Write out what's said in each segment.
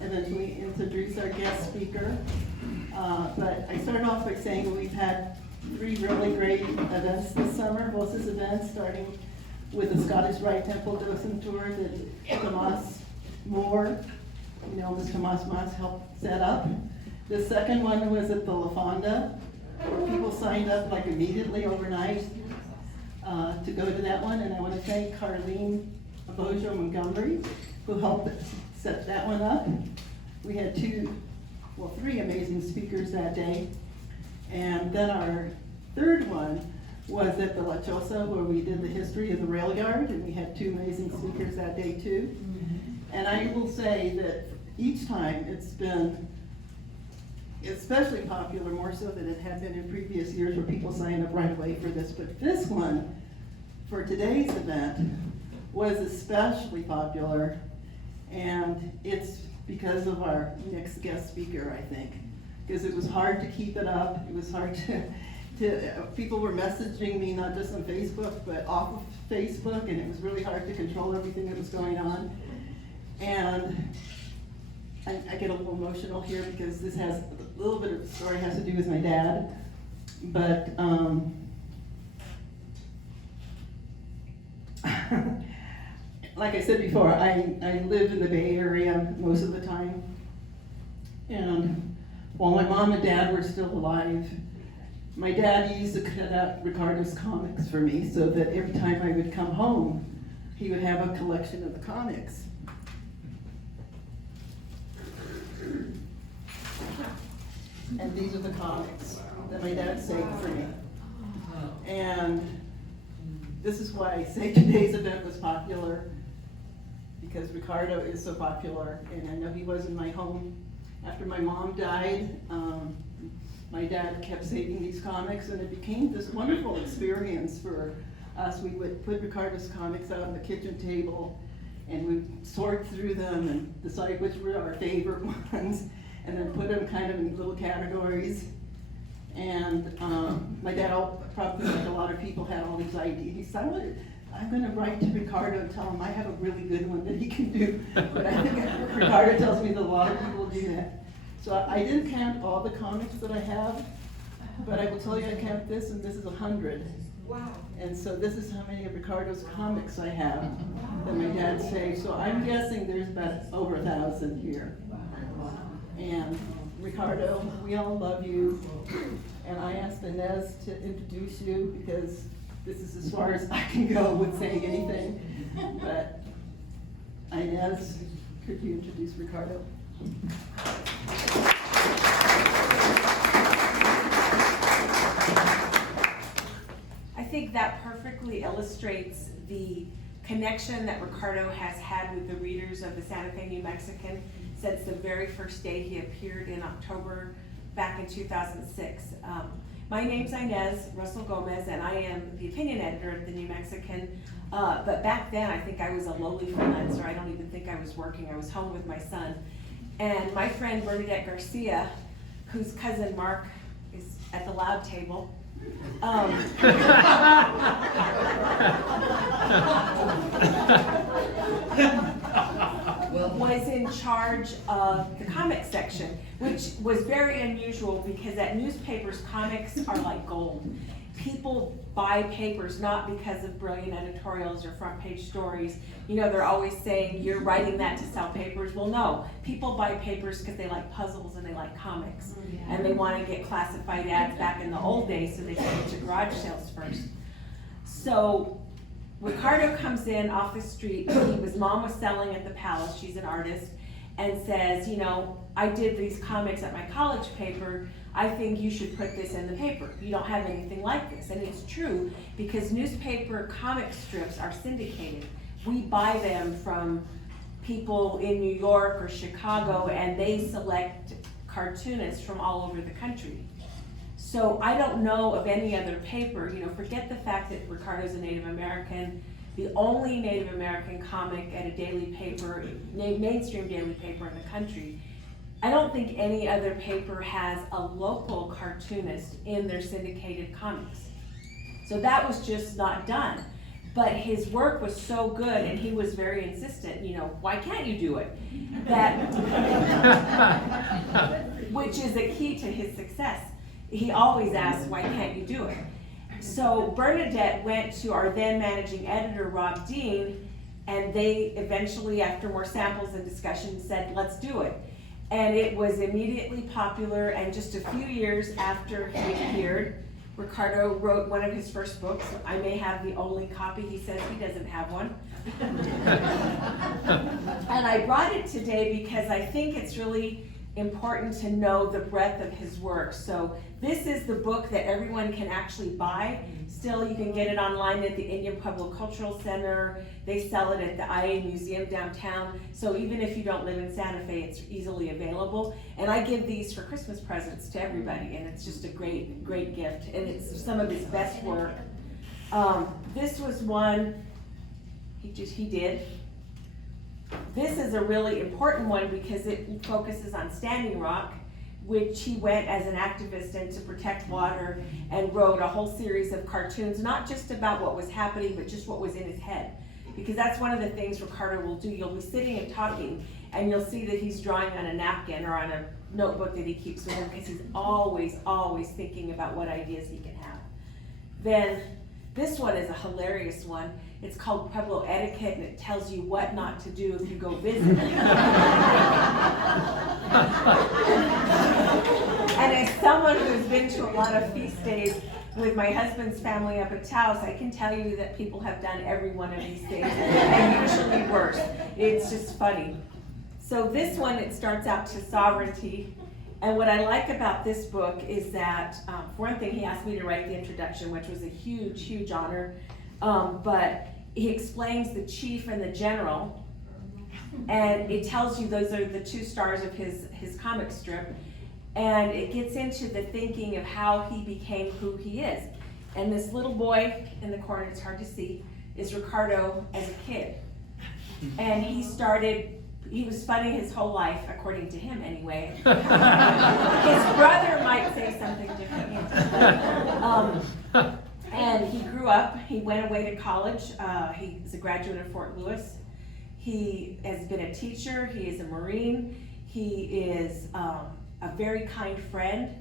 I eventually introduce our guest speaker. But I started off by saying we've had 3 really great events this summer, Voces events, starting with the Scottish Rite Temple Docent Tour that Tomas Moore, Ms. Tomas Moss helped set up. The second one was at the La Fonda, where people signed up like immediately overnight to go to that one. And I want to thank Carlene Bojo Montgomery, who helped set that one up. We had 3 amazing speakers that day. And then our third one was at the La Chosa, where we did the history of the rail yard, and we had 2 amazing speakers that day too. And I will say that each time it's been especially popular, more so than it had been in previous years where people signed up right away for this. But this one, for today's event, was especially popular, and it's because of our next guest speaker, I think. Because it was hard to keep it up, it was hard to people were messaging me, not just on Facebook, but off of Facebook, and it was really hard to control everything that was going on. And I get a little emotional here because this has a little bit of the story has to do with my dad, but like I said before, I live in the Bay Area most of the time, and while my mom and dad were still alive, my dad used to cut out Ricardo's comics for me so that every time I would come home, he would have a collection of the comics. And these are the comics that my dad saved for me. And this is why I say today's event was popular, because Ricardo is so popular, and I know he was in my home. After my mom died, my dad kept saving these comics, and it became this wonderful experience for us. We would put Ricardo's comics out on the kitchen table, and we'd sort through them and decide which were our favorite ones, and then put them kind of in little categories. And my dad, probably like a lot of people, had all these ideas. He said, I'm going to write to Ricardo and tell him I have a really good one that he can do. But I think Ricardo tells me that a lot of people do that. So I didn't count all the comics that I have, but I will tell you I count this, and this is 100. Wow. And so this is how many of Ricardo's comics I have that my dad saved. So I'm guessing there's about over 1,000 here. And Ricardo, we all love you. And I asked Inez to introduce you because this is as far as I can go with saying anything. But Inez, could you introduce Ricardo? I think that perfectly illustrates the connection that Ricardo has had with the readers of the Santa Fe New Mexican since the very first day he appeared in October back in 2006. My name's Inez Russell Gomez, and I am the opinion editor of the New Mexican. But back then, I think I was a lowly freelancer. I don't even think I was working. I was home with my son. And my friend Bernadette Garcia, whose cousin Mark is at the loud table, was in charge of the comic section, which was very unusual because at newspapers, comics are like gold. People buy papers not because of brilliant editorials or front page stories. They're always saying, you're writing that to sell papers. Well, no, people buy papers because they like puzzles and they like comics. And they want to get classified ads back in the old days so they can get to garage sales first. So Ricardo comes in off the street. Mom was selling at the Palace, she's an artist, and says, I did these comics at my college paper. I think you should put this in the paper. You don't have anything like this. And it's true, because newspaper comic strips are syndicated. We buy them from people in New York or Chicago, and they select cartoonists from all over the country. So I don't know of any other paper, forget the fact that Ricardo's a Native American, the only Native American comic at a daily paper, mainstream daily paper in the country. I don't think any other paper has a local cartoonist in their syndicated comics. So that was just not done. But his work was so good, and he was very insistent, you know, why can't you do it? That, which is a key to his success. He always asks, why can't you do it? So Bernadette went to our then managing editor, Rob Dean, and they eventually, after more samples and discussion, said, let's do it. And it was immediately popular, and just a few years after he appeared, Ricardo wrote one of his first books. I may have the only copy. He says he doesn't have one. And I brought it today because I think it's really important to know the breadth of his work. So this is the book that everyone can actually buy. Still, you can get it online at the Indian Pueblo Cultural Center. They sell it at the IA Museum downtown. So even if you don't live in Santa Fe, it's easily available. And I give these for Christmas presents to everybody, and it's just a great, great gift. And it's some of his best work. This was one he did. This is a really important one because it focuses on Standing Rock, which he went as an activist and to protect water, and wrote a whole series of cartoons, not just about what was happening, but just what was in his head. Because that's one of the things Ricardo will do. You'll be sitting and talking, and you'll see that he's drawing on a napkin or on a notebook that he keeps with him, because he's always, always thinking about what ideas he can have. Then, this one is a hilarious one. It's called Pueblo Etiquette, and it tells you what not to do if you go visit. And as someone who's been to a lot of feast days with my husband's family up at Taos, I can tell you that people have done every one of these things, and usually worse. It's just funny. So this one, it starts out to sovereignty. And what I like about this book is that, for one thing, he asked me to write the introduction, which was a huge, huge honor. But he explains the chief and the general, and it tells you those are the two stars of his comic strip. And it gets into the thinking of how he became who he is. And this little boy in the corner, it's hard to see, is Ricardo as a kid. And he was funny his whole life, according to him anyway. His brother might say something different. And he grew up, he went away to college. He's a graduate of Fort Lewis. He has been a teacher, he is a Marine. He is a very kind friend.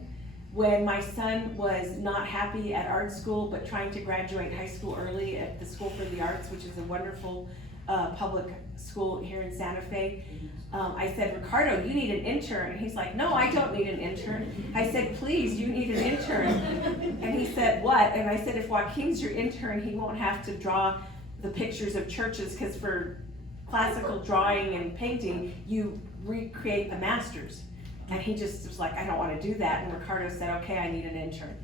When my son was not happy at art school, but trying to graduate high school early at the School for the Arts, which is a wonderful public school here in Santa Fe, I said, Ricardo, you need an intern. And he's like, no, I don't need an intern. I said, please, you need an intern. And he said, what? And I said, if Joaquin's your intern, he won't have to draw the pictures of churches, because for classical drawing and painting, you recreate the masters. And he just was like, I don't want to do that. And Ricardo said, okay, I need an intern.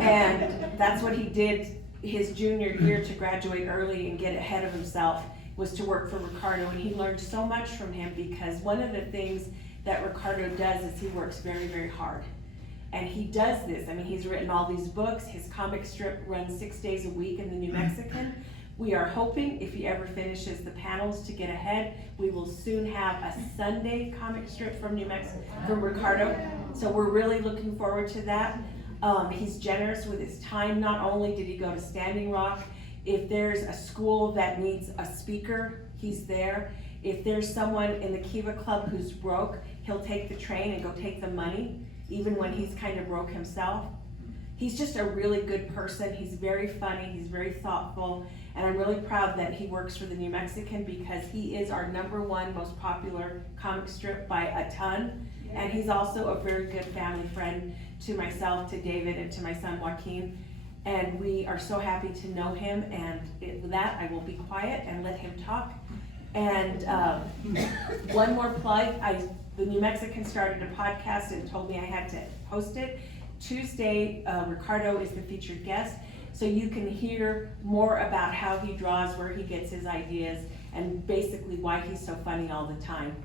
And that's what he did his junior year to graduate early and get ahead of himself, was to work for Ricardo. And he learned so much from him, because one of the things that Ricardo does is he works very, very hard. And he does this, I mean, he's written all these books. His comic strip runs 6 days a week in the New Mexican. We are hoping, if he ever finishes the panels, to get ahead. We will soon have a Sunday comic strip from New Mexico, from Ricardo. So we're really looking forward to that. He's generous with his time. Not only did he go to Standing Rock, if there's a school that needs a speaker, he's there. If there's someone in the Kiva Club who's broke, he'll take the train and go take the money, even when he's kind of broke himself. He's just a really good person. He's very funny, he's very thoughtful, and I'm really proud that he works for the New Mexican, because he is our #1 most popular comic strip by a ton. And he's also a very good family friend to myself, to David, and to my son Joaquin. And we are so happy to know him. And with that, I will be quiet and let him talk. And one more plug, the New Mexican started a podcast and told me I had to host it. Tuesday, Ricardo is the featured guest. So you can hear more about how he draws, where he gets his ideas, and basically why he's so funny all the time.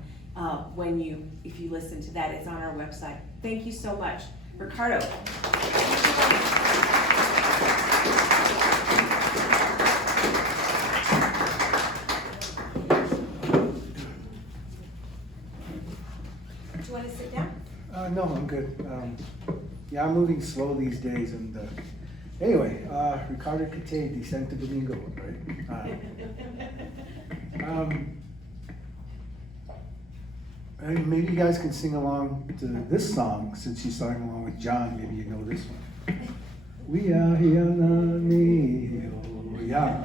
If you listen to that, it's on our website. Thank you so much. Ricardo. Do you want to sit down? No, I'm good. Yeah, I'm moving slow these days, and Anyway, Ricardo Cate, de Santo Domingo, right? And maybe you guys can sing along to this song, since you sang along with John, maybe you know this one. We are here, yeah.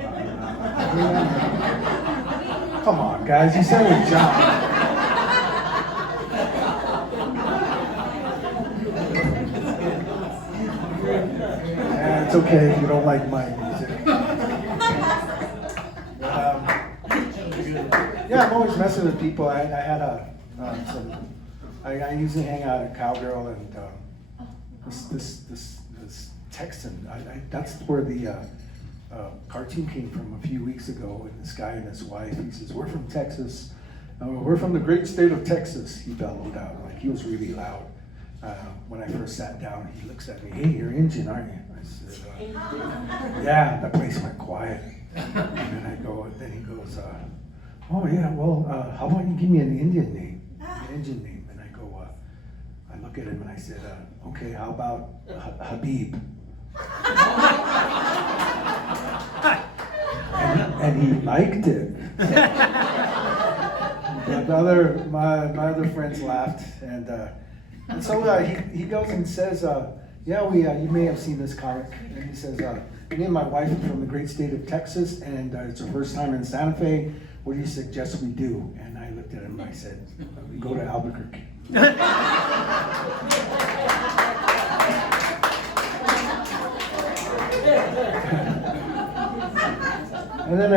Come on, guys, you sang with John. Yeah, it's okay if you don't like my music. Yeah, I'm always messing with people. I had I usually hang out at Cowgirl, and this Texan. That's where the cartoon came from a few weeks ago. And this guy and his wife, he says, "We're from Texas. We're from the great state of Texas." He bellowed out, like he was really loud. When I first sat down, he looks at me, "Hey, you're Indian, aren't you?" I said, "Yeah." That place went quiet. And then he goes, "Oh yeah, well, how about you give me an Indian name, an Indian name?" And I go, I look at him and I said, "Okay, how about Habib?" and he liked it. But my other friends laughed, and so he goes and says, "Yeah, you may have seen this comic." And he says, "Me and my wife are from the great state of Texas, and it's our first time in Santa Fe. What do you suggest we do?" And I looked at him and I said, "We go to Albuquerque." And then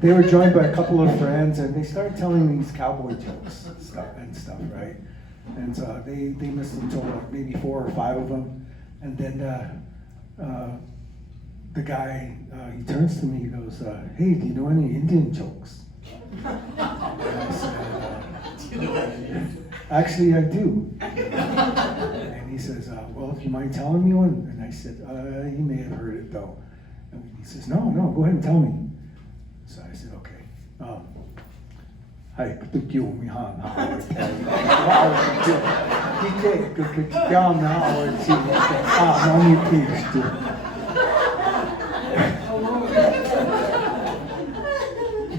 they were joined by a couple of friends, and they started telling these cowboy jokes and stuff, right? And so they must have told like maybe 4 or 5 of them. And then the guy, he turns to me, he goes, "Hey, do you know any Indian jokes?" And I said, "Actually, I do." And he says, "Well, if you mind telling me one." And I said, "You may have heard it though." And he says, No, go ahead and tell me." So I said, "Okay. Hi, good you, Mihan.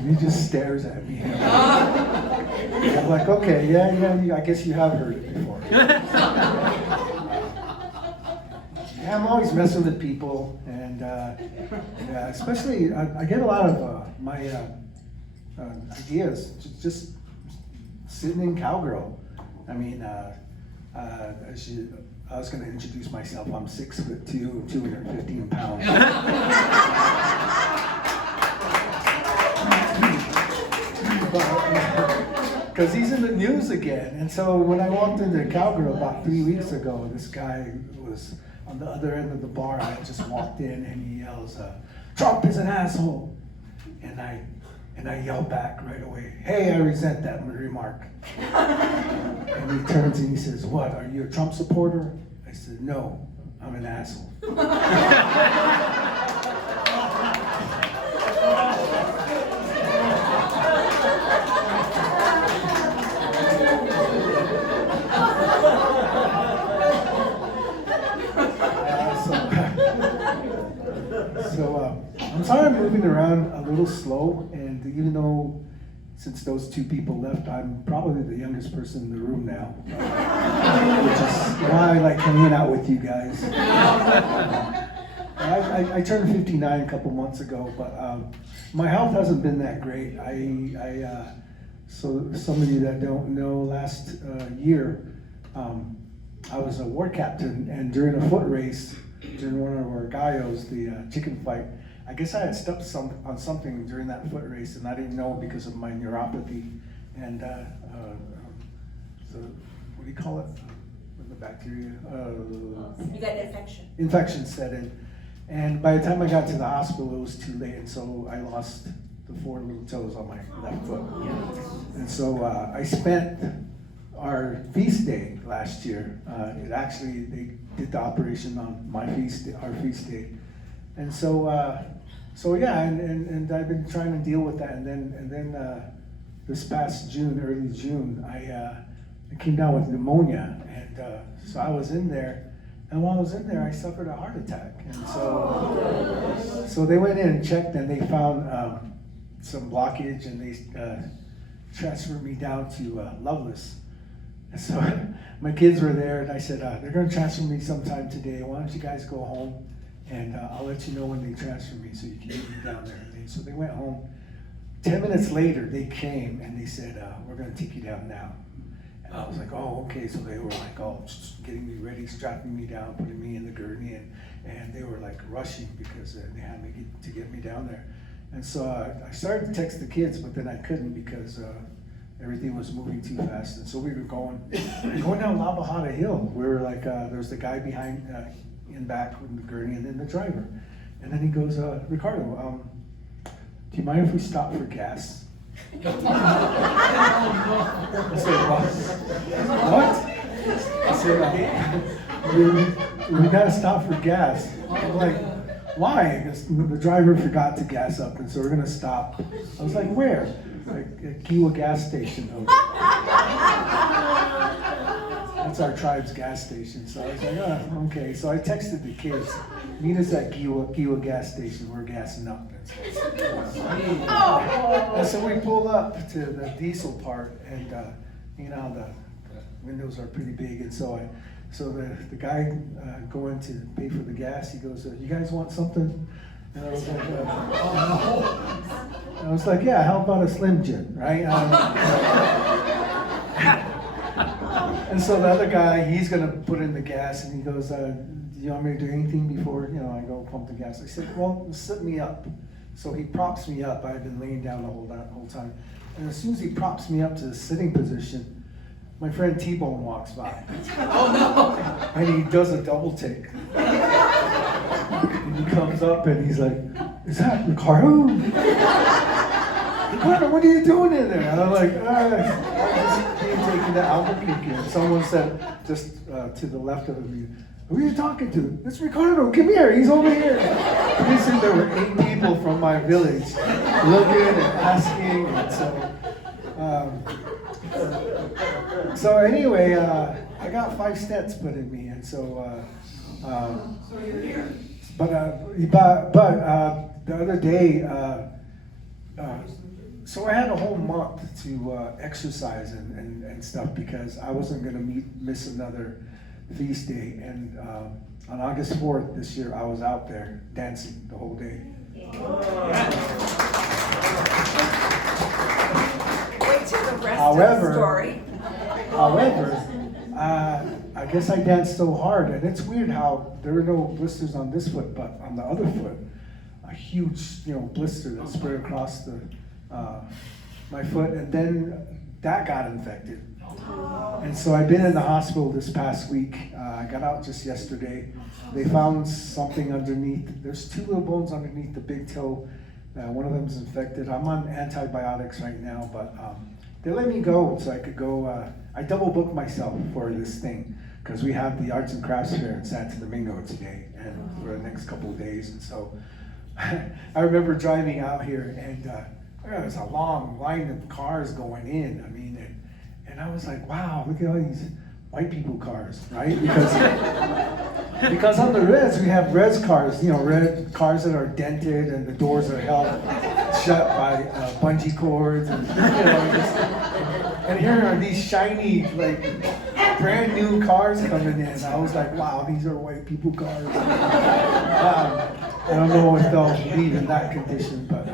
He just stares at me. I'm like, "Okay, yeah, I guess you have heard it before." Yeah, I'm always messing with people, and yeah, especially I get a lot of my ideas just sitting in Cowgirl. I mean, I was going to introduce myself. I'm 6'2", 215 pounds. Because he's in the news again. And so when I walked into Cowgirl about 3 weeks ago, this guy was on the other end of the bar. I just walked in and he yells, "Trump is an asshole." And I yell back right away, "Hey, I resent that remark." And he turns and he says, "What, are you a Trump supporter?" I said, "No, I'm an asshole." So I'm sorry I'm moving around a little slow, and even though since those 2 people left, I'm probably the youngest person in the room now, which is why I like hanging out with you guys. I turned 59 a couple months ago, but my health hasn't been that great. So some of you that don't know, last year I was a war captain, and during a foot race, during one of our gallos, the chicken fight, I guess I had stepped on something during that foot race, and I didn't know because of my neuropathy. And so what do you call it? The bacteria? You got an infection. Infection set in. And by the time I got to the hospital, it was too late, and so I lost the 4 little toes on my left foot. And so I spent our feast day last year. They did the operation on our feast day. And so yeah, and I've been trying to deal with that. And then this past June, early June, I came down with pneumonia, and so I was in there, And while I was in there, I suffered a heart attack. And so they went in and checked, and they found some blockage, and they transferred me down to Loveless. And so my kids were there, and I said, they're going to transfer me sometime today. Why don't you guys go home, and I'll let you know when they transfer me so you can get me down there. And so they went home. 10 minutes later, they came, and they said, we're going to take you down now. And I was like, oh, okay. So they were like, oh, just getting me ready, strapping me down, putting me in the gurney, and they were like rushing because they had me to get me down there. And so I started to text the kids, but then I couldn't because everything was moving too fast. And so we were going down La Bajada Hill. We were like, there's the guy behind, in back with the gurney, and then the driver. And then he goes, Ricardo, do you mind if we stop for gas? I said, what? I said, we gotta stop for gas. I'm like, why? Because the driver forgot to gas up, and so we're gonna stop. I was like, where? Like at Kiwa gas station. That's our tribe's gas station. So I was like, oh, okay. So I texted the kids, meet us at Kiwa gas station. We're gassing up. And so we pulled up to the diesel part, and you know, the windows are pretty big, and so the guy going to pay for the gas, he goes, you guys want something? And I was like, I was like, yeah, how about a Slim Jim, right? And so the other guy, he's gonna put in the gas, and he goes, do you want me to do anything before, you know, I go pump the gas? I said, well, sit me up. So he props me up. I've been laying down the whole time. And as soon as he props me up to the sitting position, my friend T-Bone walks by. Oh no! And he does a double take. And he comes up and he's like, is that Ricardo? Ricardo, what are you doing in there? And I'm like, I'm just being taken to Albuquerque. And someone said, just to the left of me, who are you talking to? It's Ricardo, come here, he's over here. Pretty soon there were 8 people from my village looking and asking, and so anyway, I got 5 stents put in me, and so you're here. But the other day, so I had a whole month to exercise and stuff because I wasn't gonna miss another feast day, and on August 4th this year, I was out there dancing the whole day. Wait till the rest of the story. However, I guess I danced so hard, and it's weird how there were no blisters on this foot, but on the other foot, a huge, blister that spread across my foot, and then that got infected. And so I've been in the hospital this past week. I got out just yesterday. They found something underneath. There's 2 little bones underneath the big toe. One of them is infected. I'm on antibiotics right now, but they let me go so I could go. I double booked myself for this thing because we have the Arts and Crafts Fair in Santo Domingo today and for the next couple of days. And so I remember driving out here, and there was a long line of cars going in. I mean, and I was like, wow, look at all these white people cars, right? Because on the reds, we have res cars, red cars that are dented and the doors are held shut by bungee cords, and and here are these shiny, like brand new cars coming in. I was like, wow, these are white people cars. I don't know if they'll leave in that condition, but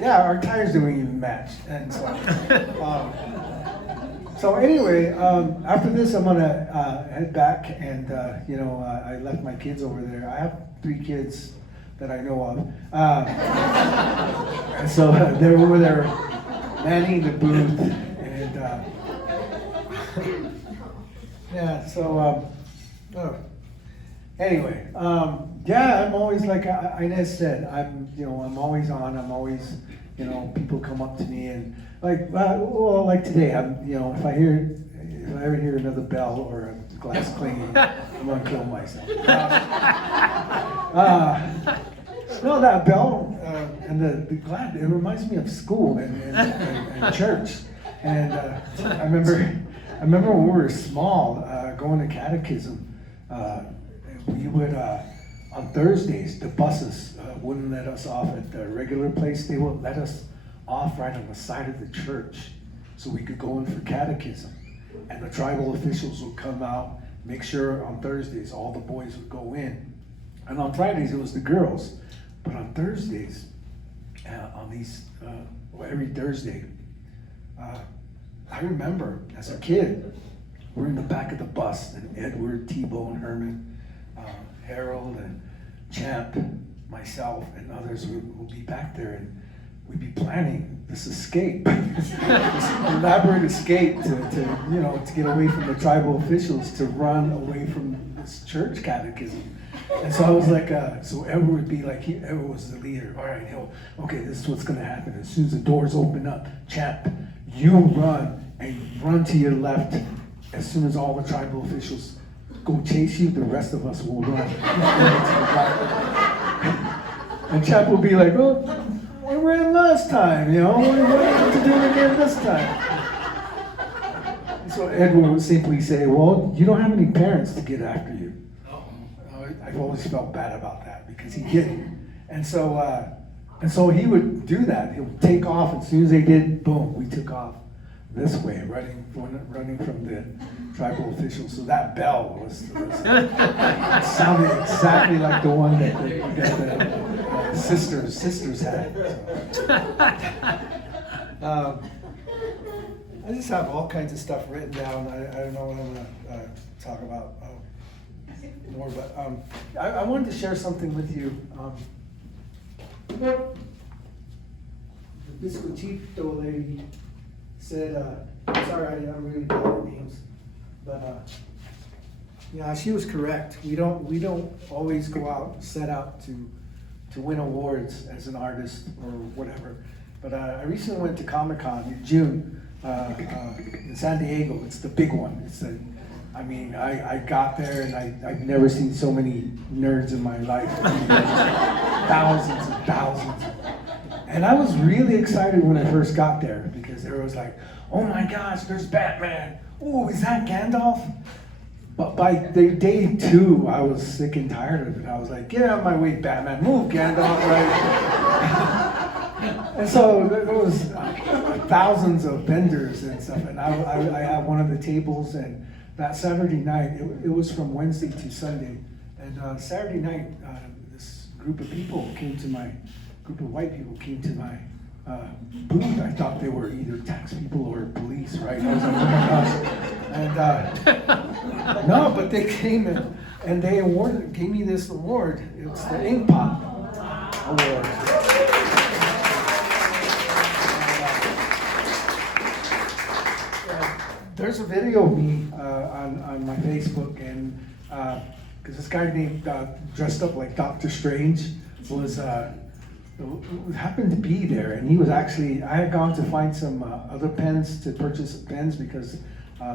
yeah, our tires don't even match, and so. So anyway, after this, I'm gonna head back, and I left my kids over there. I have 3 kids that I know of, and so they're over there manning the booth, and yeah. So anyway, yeah, I'm always like Inez said. I'm always on. I'm always people come up to me and. Like like today, if I ever hear another bell or a glass clanging, I'm gonna kill myself. No, that bell and the glass, it reminds me of school and church. And I remember when we were small, going to catechism. we would, on Thursdays, the buses wouldn't let us off at the regular place. They would let us off right on the side of the church so we could go in for catechism. And the tribal officials would come out, make sure on Thursdays all the boys would go in. And on Fridays it was the girls. But on Thursdays, on these, every Thursday, I remember as a kid, we're in the back of the bus, and Edward, T-Bone, Herman, Harold, and Champ, myself, and others would be back there, and we'd be planning this escape, this elaborate escape to get away from the tribal officials, to run away from this church catechism. And so I was like, so Edward would be like, Edward was the leader. All right, okay, this is what's gonna happen. As soon as the doors open up, Champ, you run to your left. As soon as all the tribal officials go chase you, the rest of us will run. And Champ will be like, oh, we ran last time, what do you have to do again this time? And so Edward would simply say, well, you don't have any parents to get after you. I've always felt bad about that because he didn't. And so he would do that. He would take off. As soon as they did, boom, we took off this way, running from the tribal officials. So that bell sounded exactly like the one that the sisters had. So. I just have all kinds of stuff written down. I don't know what I'm going to talk about more, but I wanted to share something with you. The Biscochito lady said, sorry, I'm really bad at names, but yeah, she was correct. We don't always go out, set out to win awards as an artist or whatever. But I recently went to Comic-Con in June in San Diego. It's the big one. I got there and I've never seen so many nerds in my life. Thousands and thousands. And I was really excited when I first got there because there was like, oh my gosh, there's Batman. Oh, is that Gandalf? But by day 2, I was sick and tired of it. I was like, get out of my way, Batman. Move, Gandalf, right? And so there was thousands of vendors and stuff. And I had one of the tables, and that Saturday night, it was from Wednesday to Sunday. And Saturday night, this group of white people came to my booth. I thought they were either tax people or police, right? I was like, oh my gosh. And no, but they came and they gave me this award. It's the Ink Pop Award. There's a video of me on my Facebook, and because this guy named dressed up like Doctor Strange was happened to be there, and he was actually, I had gone to find some other pens to purchase pens because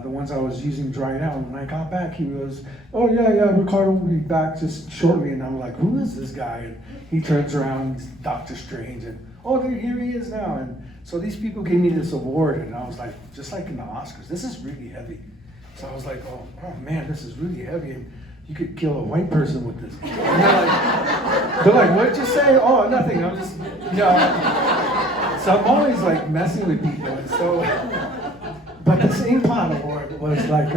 the ones I was using dried out. And when I got back, he was, oh yeah, Ricardo will be back just shortly. And I'm like, who is this guy? And he turns around, he's Doctor Strange, and oh, here he is now. And so these people gave me this award, and I was like, just like in the Oscars, this is really heavy. So I was like, oh man, this is really heavy. And you could kill a white person with this. And they're like, what did you say? Oh, nothing. I'm just, So I'm always like messing with people. And so, but this Ink Pot Award was like,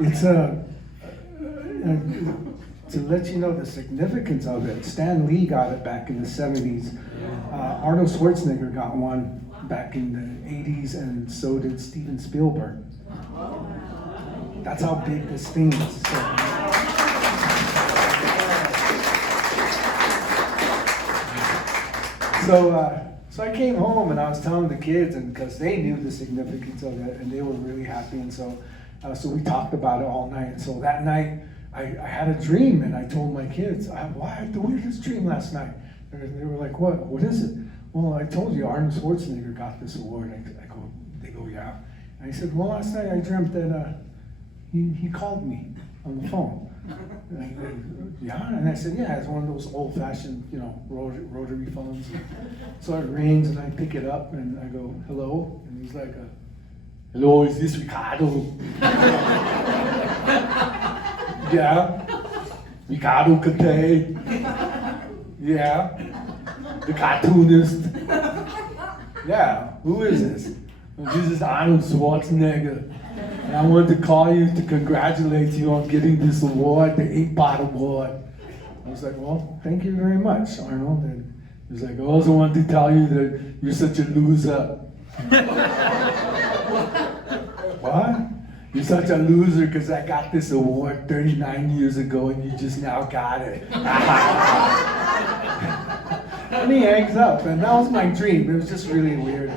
it's to let you know the significance of it. Stan Lee got it back in the 70s. Arnold Schwarzenegger got one back in the 80s, and so did Steven Spielberg. That's how big this thing is. So I came home and I was telling the kids, and because they knew the significance of it, and they were really happy, and so we talked about it all night. And so that night, I had a dream, and I told my kids, I had the weirdest dream last night. They were like, what is it? Well, I told you Arnold Schwarzenegger got this award. They go, yeah. And I said, well, last night I dreamt that he called me on the phone. And I said, yeah, it's one of those old-fashioned, rotary phones. So it rings, and I pick it up, and I go, hello? And he's like, hello, is this Ricardo? Yeah. Ricardo Cate. Yeah. The cartoonist. Yeah, who is this? This is Arnold Schwarzenegger. And I wanted to call you to congratulate you on getting this award, the 8-Pot Award. I was like, well, thank you very much, Arnold. And he was like, I also wanted to tell you that you're such a loser. What? You're such a loser because I got this award 39 years ago and you just now got it. And he hangs up, and that was my dream. It was just really weird.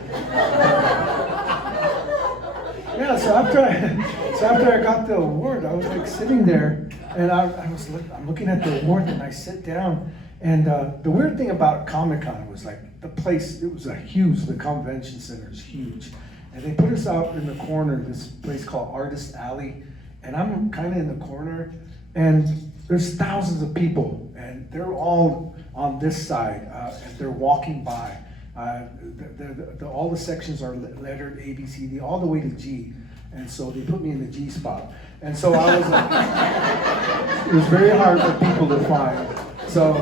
Yeah, so after I got the award, I was like sitting there, and I'm looking at the award, and I sit down, and the weird thing about Comic-Con was like the place. It was the convention center is huge, and they put us out in the corner, this place called Artist Alley, and I'm kind of in the corner, and there's thousands of people, and they're all on this side, and they're walking by. All the sections are lettered A, B, C, D, all the way to G. And so they put me in the G spot. And so I was like, it was very hard for people to find. So,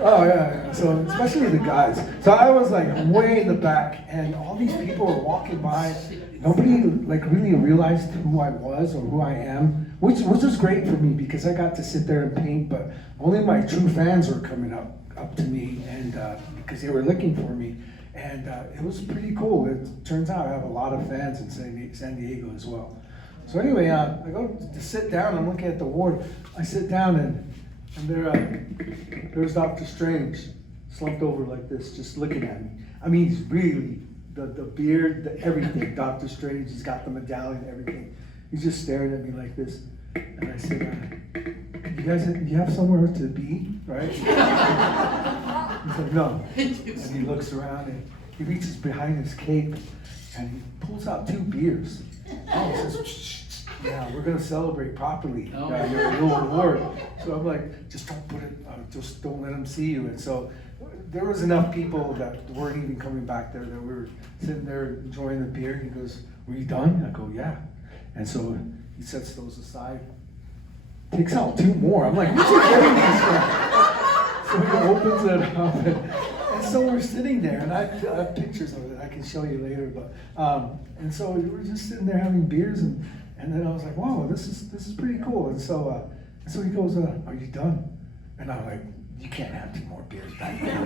oh yeah, so especially the guys. So I was like way in the back, and all these people were walking by. Nobody like really realized who I was or who I am, which was great for me because I got to sit there and paint, but only my true fans were coming up to me, and because they were looking for me, and it was pretty cool. It turns out I have a lot of fans in San Diego as well. So anyway, I go to sit down, I'm looking at the award, I sit down and there's Dr. Strange slumped over like this, just looking at me. I mean, he's really, the beard, everything, Dr. Strange, he's got the medallion, everything. He's just staring at me like this. And I said, you have somewhere to be, right? He's like, no. And he looks around and he reaches behind his cape and he pulls out 2 beers. Oh, he says, shh, yeah, we're gonna celebrate properly your little award. So I'm like, just don't put it, just don't let him see you. And so there was enough people that weren't even coming back there that we were sitting there enjoying the beer. He goes, were you done? I go, yeah. And so he sets those aside, takes out 2 more. I'm like, where's he getting these from? So he opens it up, and so we're sitting there, and I have pictures of it I can show you later. But and so we were just sitting there having beers, and then I was like, wow, this is pretty cool. And so he goes, are you done? And I'm like, you can't have 2 more beers back there,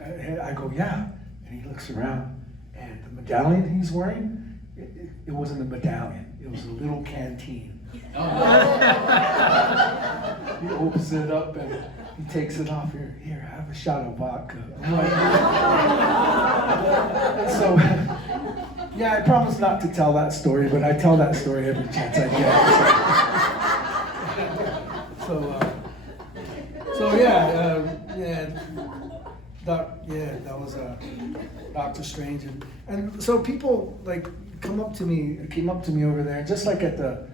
right? I go, yeah. And he looks around, and the medallion he's wearing, it wasn't a medallion. It was a little canteen. He opens it up and he takes it off. Here, have a shot of vodka. I'm like, so, yeah, I promise not to tell that story, but I tell that story every chance I get. So yeah, that was Dr. Strange, and so people like came up to me over there, just like at the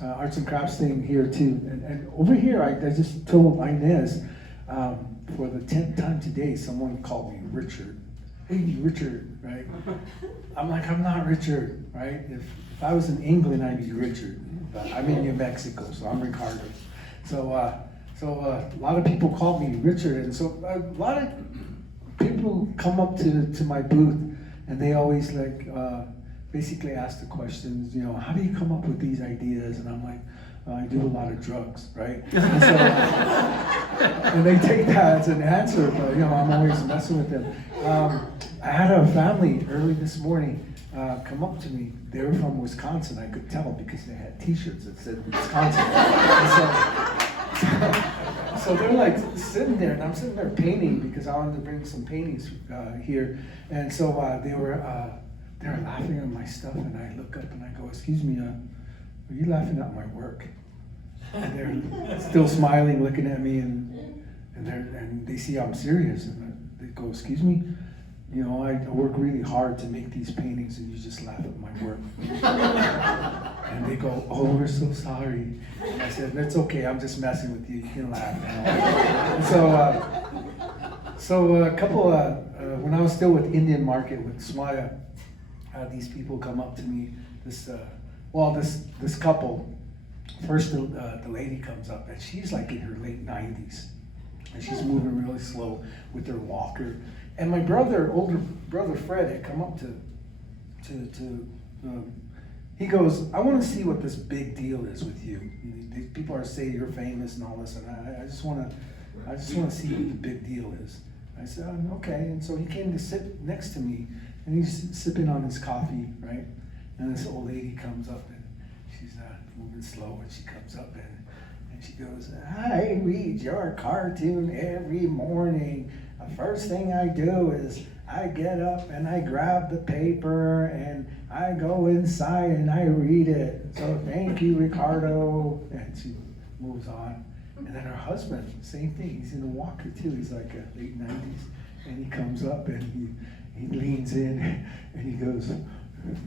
arts and crafts thing here too, and over here I just told Inez for the 10th time today someone called me Richard. Hey Richard, right? I'm like, I'm not Richard, right? If I was in England I'd be Richard, but I'm in New Mexico, so I'm Ricardo. So a lot of people call me Richard, and so a lot of people come up to my booth, and they always like basically ask the questions, you know, how do you come up with these ideas? And I'm like, I do a lot of drugs, right? And, so, and they take that as an answer, but you know, I'm always messing with them. I had a family early this morning come up to me. They were from Wisconsin. I could tell because they had T-shirts that said Wisconsin. So they're like sitting there, and I'm sitting there painting because I wanted to bring some paintings here. And so they were laughing at my stuff, and I look up and I go, "Excuse me, are you laughing at my work?" And they're still smiling, looking at me, and they see I'm serious, and they go, "Excuse me, you know, I work really hard to make these paintings, and you just laugh at my work." And they go, "Oh, we're so sorry." And I said, "It's okay. I'm just messing with you. You can laugh." And so a couple when I was still with Indian Market with Smaya, these people come up to me. This couple. First, the lady comes up, and she's like in her late 90s, and she's moving really slow with her walker. And my older brother Fred, had come up he goes, "I want to see what this big deal is with you. These people are saying you're famous and all this, and I just want to see what the big deal is." I said, "Okay." And so he came to sit next to me, and he's sipping on his coffee, right? And this old lady comes up, and she's moving slow, and she comes up and she goes, "I read your cartoon every morning. The first thing I do is I get up and I grab the paper and I go inside and I read it. So thank you, Ricardo." And she moves on. And then her husband, same thing. He's in a walker too. He's like late 90s. And he comes up and he leans in and he goes,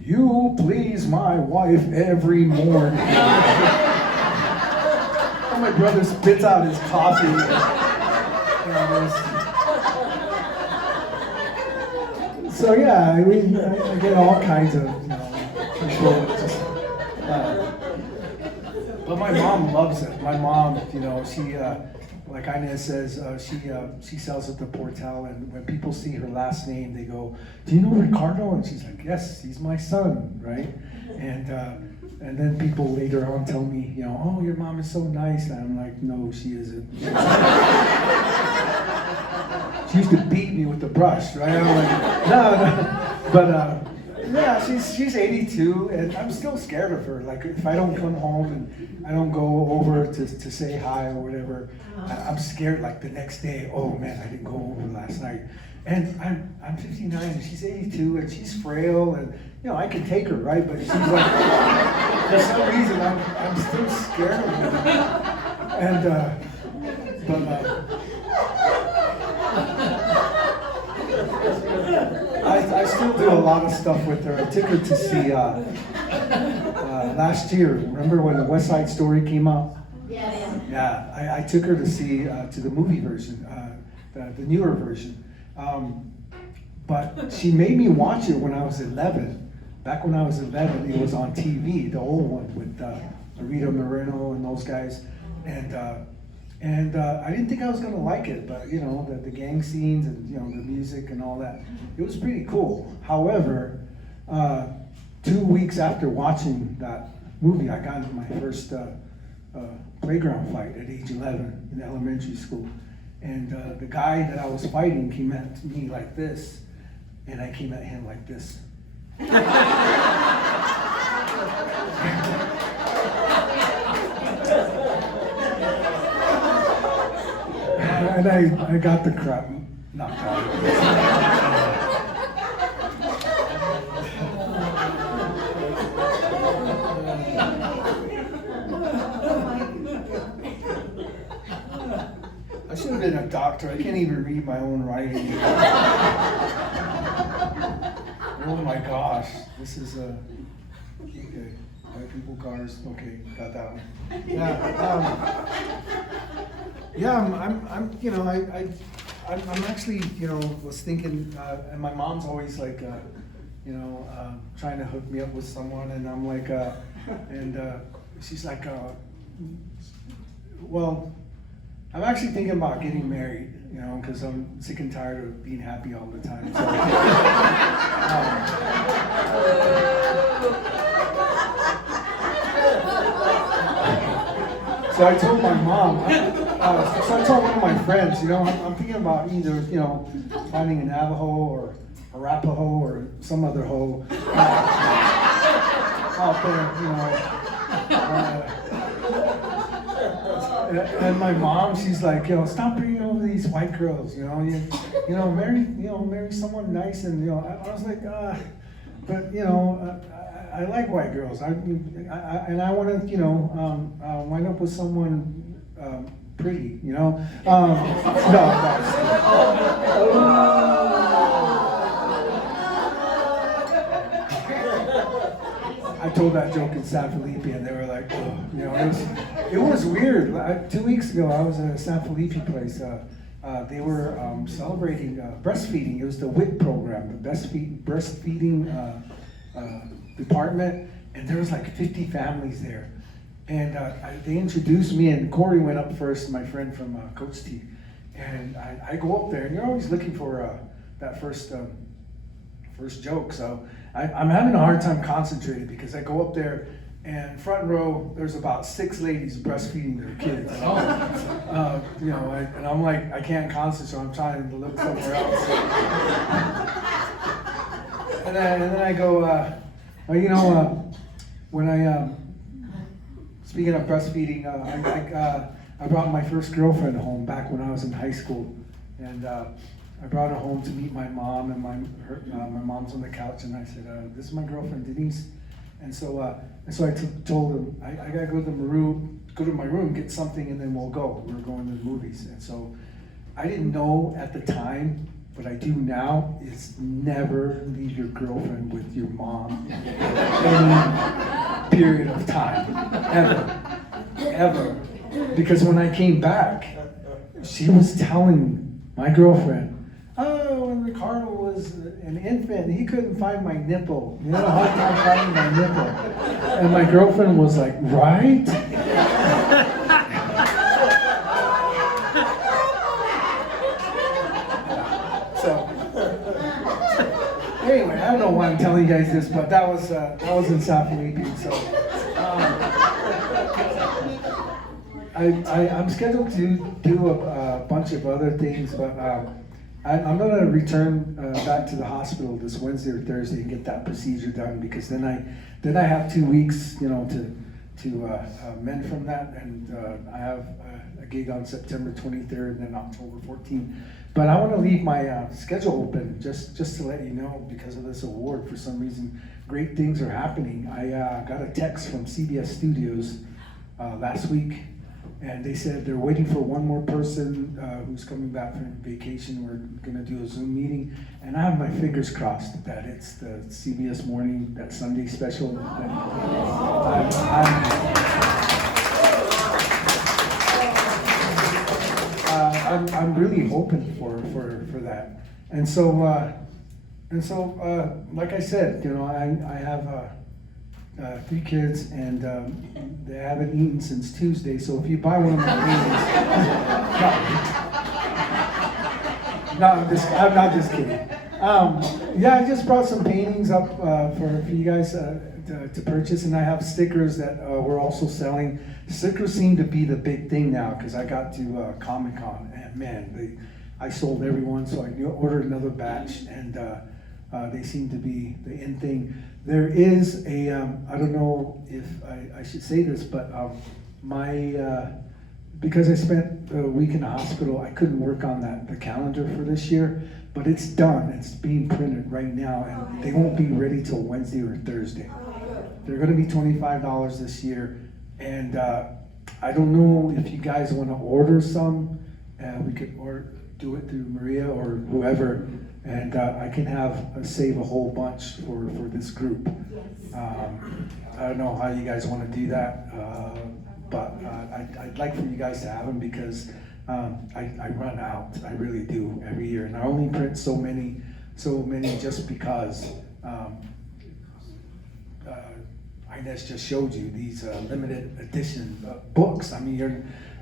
"You please my wife every morning." And my brother spits out his coffee. So yeah, I mean, I get all kinds of, people. But my mom loves it. My mom, she, like Inez says, she sells at the Portal, and when people see her last name, they go, "Do you know Ricardo?" And she's like, "Yes, he's my son," right? And then people later on tell me, "Oh, your mom is so nice." And I'm like, "No, she isn't." She used to beat me with the brush, right? I'm like, no. But yeah, she's 82, and I'm still scared of her. Like, if I don't come home and I don't go over to say hi or whatever, I'm scared. Like the next day, oh man, I didn't go over last night. And I'm 59, and she's 82, and she's frail, and I can take her, right? But she's like, for some reason, I'm still scared of her. And I still do a lot of stuff with her. I took her to see last year. Remember when the West Side Story came out? Yes. Yeah, I took her to see to the movie version, the newer version. But she made me watch it when I was 11. Back when I was 11, it was on TV, the old one with Rita Moreno and those guys. And I didn't think I was gonna like it, but the gang scenes and the music and all that, it was pretty cool. However, 2 weeks after watching that movie, I got into my first playground fight at age 11 in elementary school. And the guy that I was fighting came at me like this, and I came at him like this. And I got the crap knocked out of me. I should have been a doctor. I can't even read my own writing. Oh my gosh, this is okay. White people cars. Okay, got that one. I'm actually, was thinking, and my mom's always like, trying to hook me up with someone, and I'm like, she's like, well, I'm actually thinking about getting married, because I'm sick and tired of being happy all the time. So I told my mom, so I told one of my friends, I'm thinking about either, finding a Navajo or Arapaho or some other hoe out there, and my mom, she's like, stop bringing over these white girls, marry someone nice, and I was like, but I like white girls. I want to, wind up with someone pretty, No. I told that joke in San Felipe, and they were like, oh, it was weird. 2 weeks ago, I was at a San Felipe place. They were celebrating breastfeeding. It was the WIC program, the breastfeeding department, and there was like 50 families there. And they introduced me, and Corey went up first, my friend from Coach T. And I go up there, and you're always looking for that first joke. So I'm having a hard time concentrating because I go up there, and front row, there's about 6 ladies breastfeeding their kids. You know, and I'm like, I can't concentrate, so I'm trying to look somewhere else. And then I go, you know, when speaking of breastfeeding, I brought my first girlfriend home back when I was in high school, and I brought her home to meet my mom, and my mom's on the couch, and I said, "This is my girlfriend, Denise." And so I told him I gotta go to my room, get something, and then we'll go. We're going to the movies, and so I didn't know at the time. What I do now is never leave your girlfriend with your mom any period of time, ever. Because when I came back, she was telling my girlfriend, "Oh, when Ricardo was an infant, he couldn't find my nipple. You know, hard time finding my nipple." And my girlfriend was like, "Right?" Anyway, I don't know why I'm telling you guys this, but that was in South Philippines. So I'm scheduled to do a bunch of other things, but I'm gonna return back to the hospital this Wednesday or Thursday and get that procedure done, because then I have 2 weeks, you know, to mend from that, and I have a gig on September 23rd and then October 14th. But I want to leave my schedule open just to let you know, because of this award, for some reason, great things are happening. I got a text from CBS Studios last week, and they said they're waiting for one more person who's coming back from vacation. We're going to do a Zoom meeting, and I have my fingers crossed that it's the CBS Morning, that Sunday special. I'm really hoping for that, and so like I said, you know, I have 3 kids, and they haven't eaten since Tuesday. So if you buy one of my paintings, no, I'm not just kidding. Yeah, I just brought some paintings up for you guys to purchase, and I have stickers that we're also selling. Stickers seem to be the big thing now, because I got to Comic-Con, and man, I sold every one, so I ordered another batch, and they seem to be the in thing. There is a, I don't know if I should say this, but because I spent a week in the hospital, I couldn't work on the calendar for this year, but it's done. It's being printed right now, and they won't be ready till Wednesday or Thursday. They're gonna be $25 this year, and I don't know if you guys wanna order some. We could do it through Maria or whoever, and I can save a whole bunch for this group. I don't know how you guys want to do that, but I'd like for you guys to have them, because I run out. I really do every year, and I only print so many just because Inez just showed you these limited edition books. I mean,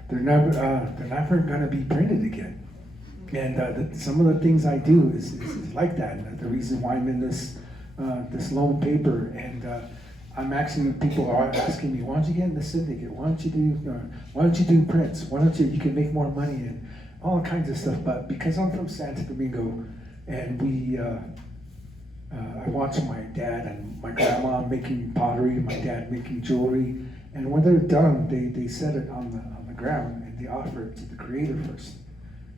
they're never going to be printed again. And some of the things I do is like that. And the reason why I'm in this loan paper, and I'm actually, people are asking me, why don't you get in the syndicate? Why don't you do prints? Why don't you can make more money, and all kinds of stuff. But because I'm from Santo Domingo, and I watch my dad and my grandma making pottery, my dad making jewelry, and when they're done, they set it on the ground, and they offer it to the Creator first.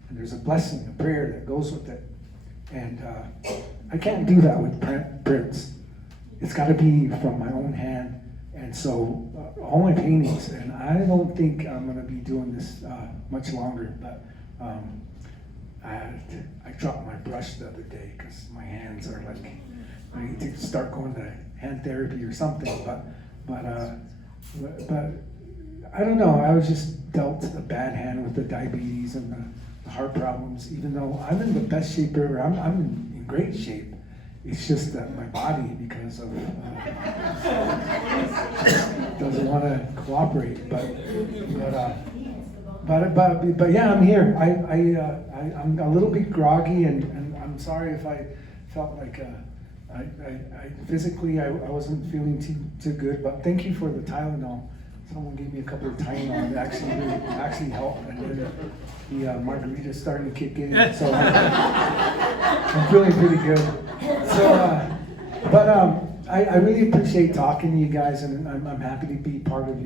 And there's a blessing, a prayer that goes with it. And I can't do that with prints. It's got to be from my own hand. And so all my paintings, and I don't think I'm going to be doing this much longer, but I dropped my brush the other day because my hands are like, I need to start going to hand therapy or something. But I don't know. I was just dealt a bad hand with the diabetes and the heart problems. Even though I'm in the best shape ever, I'm in great shape, It's just that my body, because of doesn't want to cooperate. But yeah, I'm here. I'm a little bit groggy, and I'm sorry if I felt like I physically I wasn't feeling too good. But thank you for the Tylenol. Someone gave me a couple of Tylenol that actually helped, and then the margarita's starting to kick in, so I'm feeling pretty good. So, I really appreciate talking to you guys, and I'm happy to be part of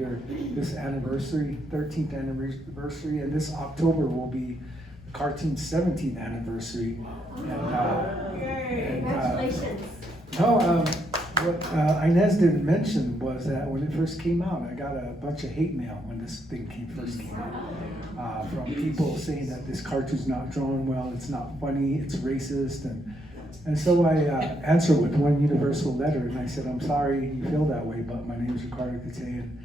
this anniversary, 13th anniversary, and this October will be the cartoon's 17th anniversary. Congratulations. What Inez didn't mention was that when it first came out, I got a bunch of hate mail when this thing first came out, from people saying that this cartoon's not drawn well, it's not funny, it's racist, and so I answered with one universal letter, and I said, I'm sorry you feel that way, but my name is Ricardo Cate, and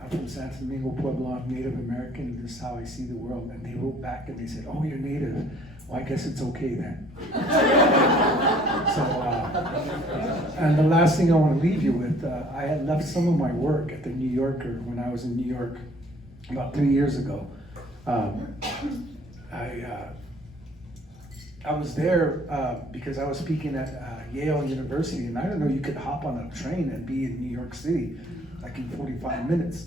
I'm from Santo Domingo, Pueblo, I'm Native American, and this is how I see the world. And they wrote back and they said, oh, you're Native. Well, I guess it's okay then. And the last thing I want to leave you with, I had left some of my work at the New Yorker when I was in New York about 3 years ago. I was there because I was speaking at Yale University, and I didn't know you could hop on a train and be in New York City like in 45 minutes.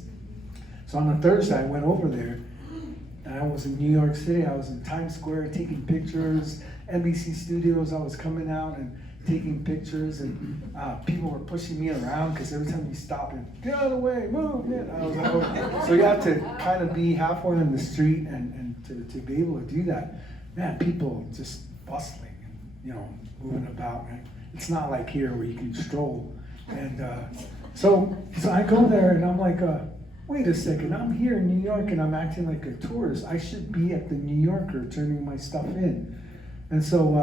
So on a Thursday, I went over there, and I was in New York City. I was in Times Square taking pictures, NBC Studios. I was coming out and taking pictures, and people were pushing me around because every time you stop and get out of the way, move, man. I was like, oh. So you have to kind of be halfway on the street, and to be able to do that, man, people just bustling and moving about. And it's not like here where you can stroll. And so I go there and I'm like, wait a second, I'm here in New York and I'm acting like a tourist. I should be at the New Yorker turning my stuff in. And so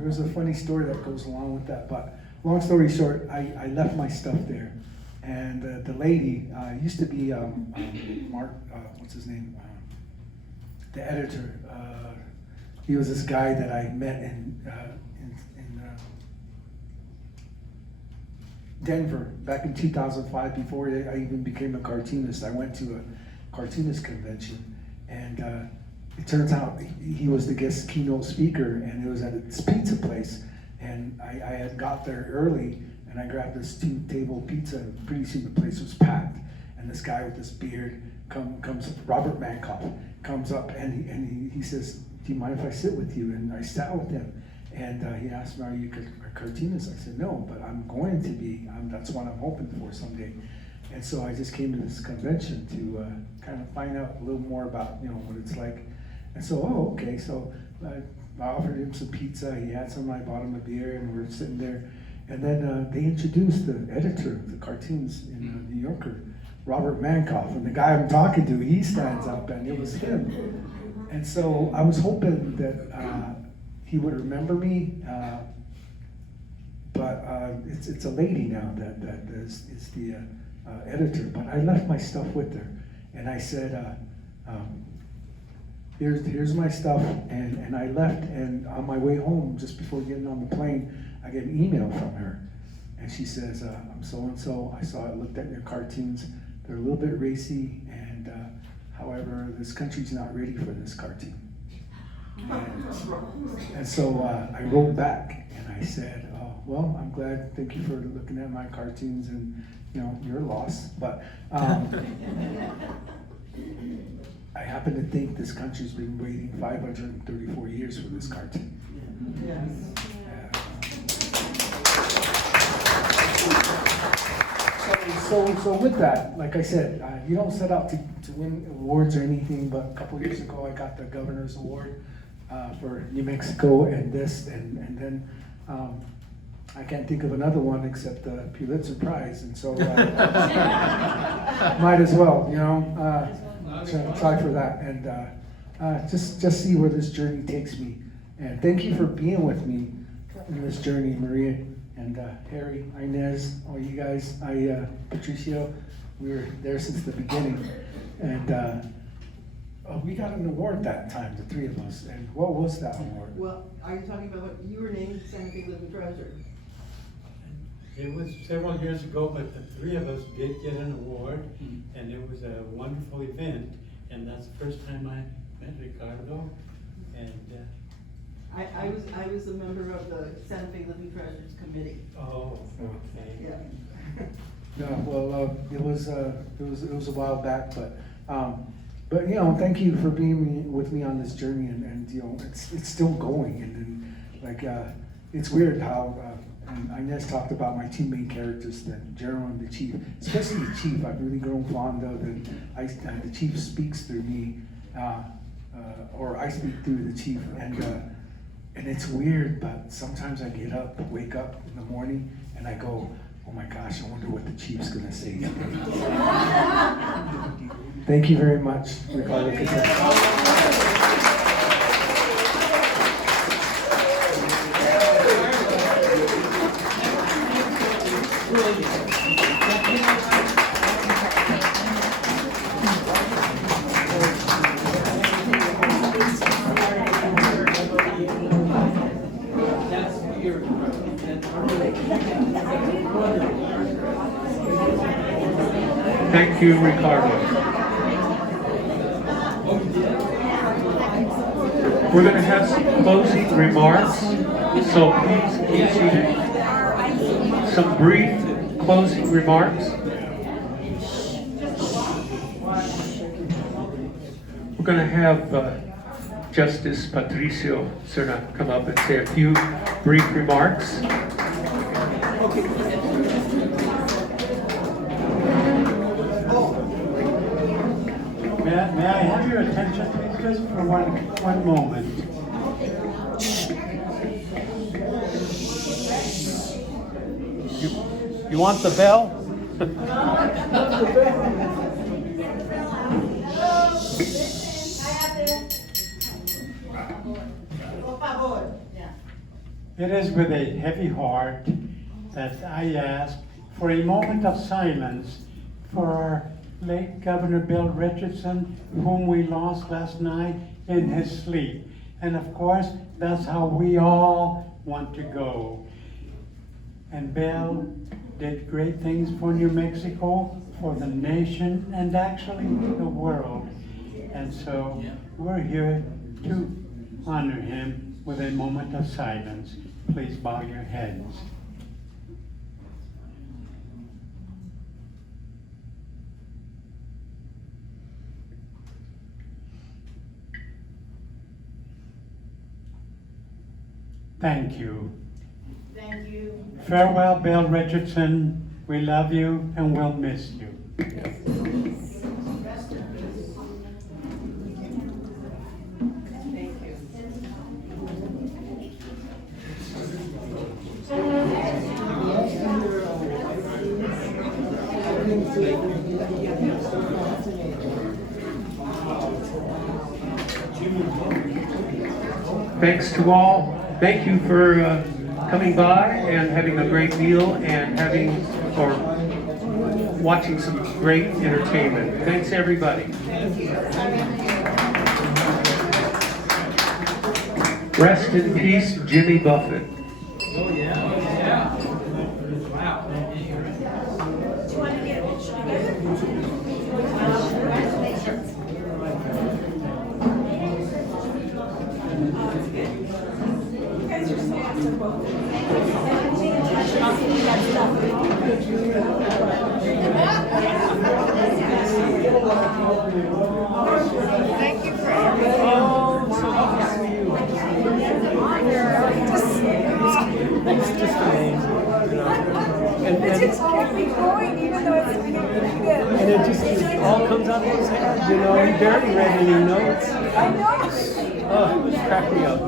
there's a funny story that goes along with that. But long story short, I left my stuff there. And the lady used to be Mark, what's his name? The editor. He was this guy that I met in Denver back in 2005, before I even became a cartoonist. I went to a cartoonist convention, and it turns out he was the guest keynote speaker, and it was at this pizza place, and I had got there early, and I grabbed this 2-table pizza, and pretty soon the place was packed, and this guy with this beard comes Robert Mankoff, comes up, and he says, do you mind if I sit with you? And I sat with him. And he asked me, are you a cartoonist? I said, no, but I'm going to be. That's what I'm hoping for someday. And so I just came to this convention to kind of find out a little more about, what it's like. And so, okay. So I offered him some pizza. He had some. I bought him a beer, and we were sitting there. And then they introduced the editor of the cartoons in the New Yorker, Robert Mankoff. And the guy I'm talking to, he stands up, and it was him. And so I was hoping that he would remember me, but it's a lady now that is the editor. But I left my stuff with her, and I said, here's my stuff, and I left, and on my way home, just before getting on the plane, I get an email from her, and she says, I'm so-and-so, I looked at your cartoons, they're a little bit racy, and however, this country's not ready for this cartoon. And so I wrote back and I said, well, I'm glad, thank you for looking at my cartoons, and you're lost. But I happen to think this country's been waiting 534 years for this cartoon. Yes. So with that, like I said, you don't set out to win awards or anything, but a couple years ago I got the Governor's Award for New Mexico, and then I can't think of another one except the Pulitzer Prize, and so might as well, try for that, and just see where this journey takes me. And thank you for being with me in this journey, Maria. And Harry, Inez, all you guys, Patricio, we were there since the beginning. And we got an award that time, the three of us. And what was that award? Well, are you talking about what you were named San Diego Living Treasure? It was several years ago, but the three of us did get an award, and it was a wonderful event. And that's the first time I met Ricardo. And I was a member of the Santa Fe Living Treasures Committee. oh, okay. Yeah. Yeah, well, it was a while back, but you know, thank you for being with me on this journey, and you know, it's still going, and like it's weird how and Inez talked about my two main characters, the General and the Chief, especially the Chief. I've really grown fond of, and the Chief speaks through me, or I speak through the Chief, and it's weird, but sometimes I wake up in the morning, and I go, oh my gosh, I wonder what the Chief's gonna say. Thank you very much, Ricardo Cate. Thank you, Ricardo. We're going to have some closing remarks, so please keep seated. Some brief closing remarks. We're going to have Justice Patricio Serna come up and say a few brief remarks. May I have your attention, please, just for one moment? You want the bell? It is with a heavy heart that I ask for a moment of silence for our late Governor Bill Richardson, whom we lost last night in his sleep. And of course, that's how we all want to go. And Bill did great things for New Mexico, for the nation, and actually the world. And so we're here to honor him with a moment of silence. Please bow your heads. Thank you. Thank you. Farewell, Bill Richardson. We love you and we'll miss you. Thanks to all. Thank you for coming by and having a great meal and watching some great entertainment. Thanks, everybody. Rest in peace, Jimmy Buffett. Oh, yeah. Wow. Thank you for everything. It's just amazing. It just kept me going, even though it's been pretty good. And it just all comes out of his head, you know. He barely read any notes. I know. Oh, it cracked me up.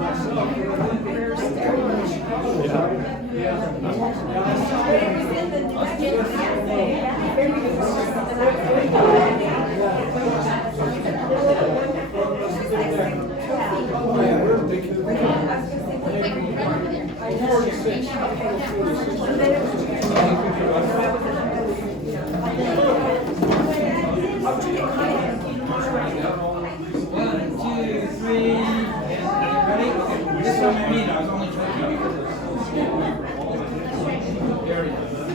This one I mean, I was only joking because it was very good.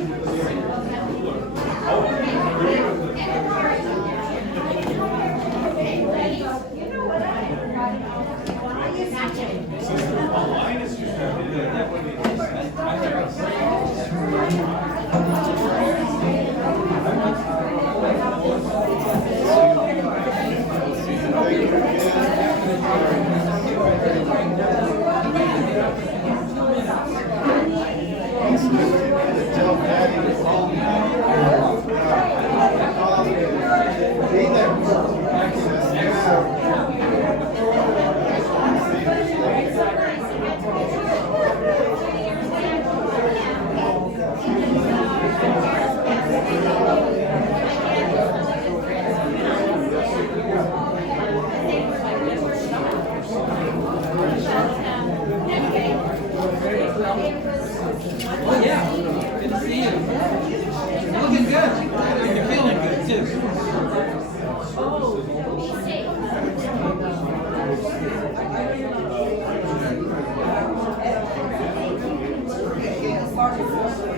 Thank you.